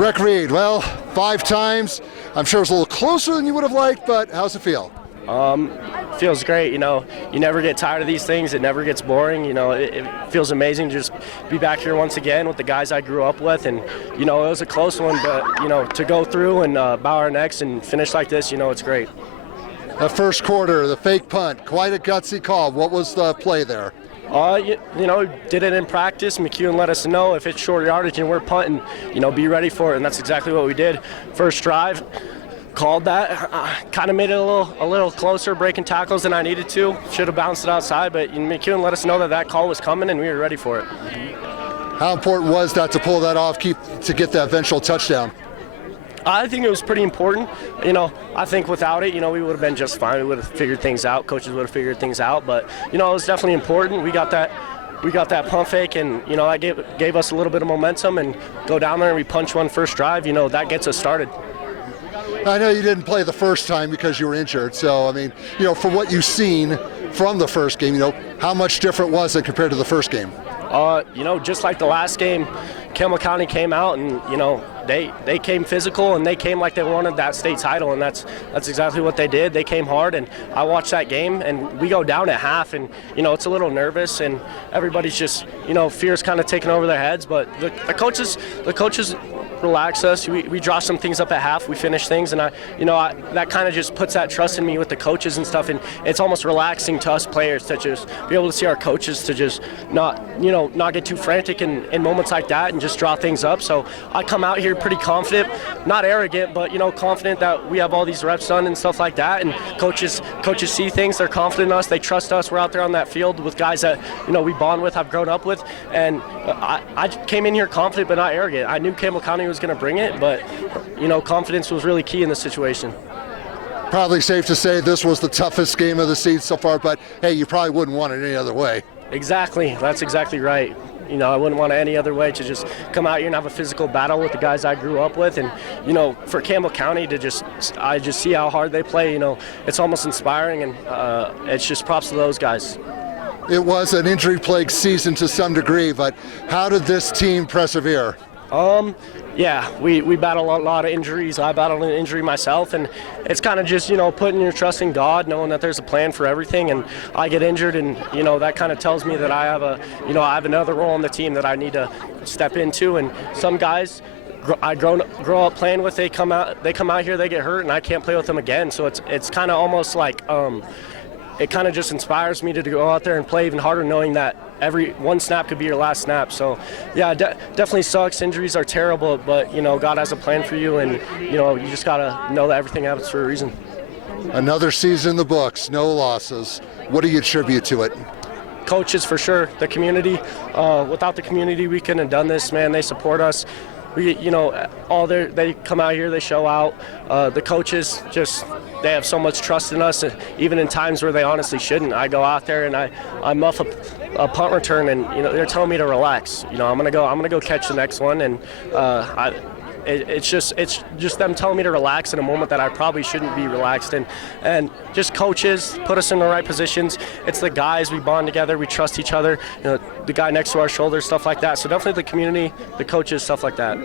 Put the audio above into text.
Breck Reed, well, 5 times. I'm sure it's a little closer than you would have liked, but how's it feel? Feels great. You know, you never get tired of these things. It never gets boring. You know, it feels amazing to just be back here once again with the guys I grew up with. And, you know, it was a close one, but, you know, to go through and bow our necks and finish like this, you know, it's great. The first quarter, the fake punt, quite a gutsy call. What was the play there? You know, did it in practice. McEwen let us know if it's short yardage and we're punting, you know, be ready for it. And that's exactly what we did. First drive, called that. Kind of made it a little closer, breaking tackles than I needed to. Should have bounced it outside, but McEwen let us know that call was coming and we were ready for it. How important was that to pull that off, to get that eventual touchdown? I think it was pretty important. You know, I think without it, you know, we would have been just fine. We would have figured things out. Coaches would have figured things out. But, you know, it was definitely important. We got that pump fake, and, you know, that gave us a little bit of momentum, and go down there and we punch one first drive. You know, that gets us started. I know you didn't play the first time because you were injured. So, I mean, you know, for what you've seen from the first game, you know, how much different was it compared to the first game? You know, just like the last game, Campbell County came out and, you know, they came physical and they came like they wanted that state title, and that's exactly what they did. They came hard, and I watched that game, and we go down at half, and, you know, it's a little nervous, and everybody's just, you know, fear's kind of taking over their heads, but the coaches relax us. We draw some things up at half. We finish things, and that kind of just puts that trust in me with the coaches and stuff. And it's almost relaxing to us players to just be able to see our coaches to just not get too frantic in moments like that and just draw things up. So I come out here pretty confident, not arrogant, but, you know, confident that we have all these reps done and stuff like that. And coaches see things. They're confident in us. They trust us. We're out there on that field with guys that, you know, we bond with, have grown up with. And I came in here confident but not arrogant. I knew Campbell County was going to bring it, but, you know, confidence was really key in this situation. Probably safe to say this was the toughest game of the season so far, but hey, you probably wouldn't want it any other way. Exactly. That's exactly right. You know, I wouldn't want it any other way to just come out here and have a physical battle with the guys I grew up with. And, you know, for Campbell County I just see how hard they play. You know, it's almost inspiring, and it's just props to those guys. It was an injury-plagued season to some degree, but how did this team persevere? Yeah, we battle a lot of injuries. I battled an injury myself, and it's kind of just, you know, putting your trust in God, knowing that there's a plan for everything. And I get injured, and, you know, that kind of tells me that I have another role on the team that I need to step into. And some guys I grow up playing with, they come out here, they get hurt, and I can't play with them again. So it's kind of almost like it kind of just inspires me to go out there and play even harder, knowing that every one snap could be your last snap. So, yeah, definitely sucks. Injuries are terrible, but, you know, God has a plan for you, and, you know, you just got to know that everything happens for a reason. Another season in the books, no losses. What do you attribute to it? Coaches, for sure. The community. Without the community, we couldn't have done this, man. They support us. You know, they come out here, they show out. The coaches they have so much trust in us, even in times where they honestly shouldn't. I go out there and I muff a punt return, and, you know, they're telling me to relax. You know, I'm gonna go catch the next one, and it's just them telling me to relax in a moment that I probably shouldn't be relaxed in. And just coaches put us in the right positions. It's the guys, we bond together, we trust each other. You know, the guy next to our shoulder, stuff like that. So definitely the community, the coaches, stuff like that.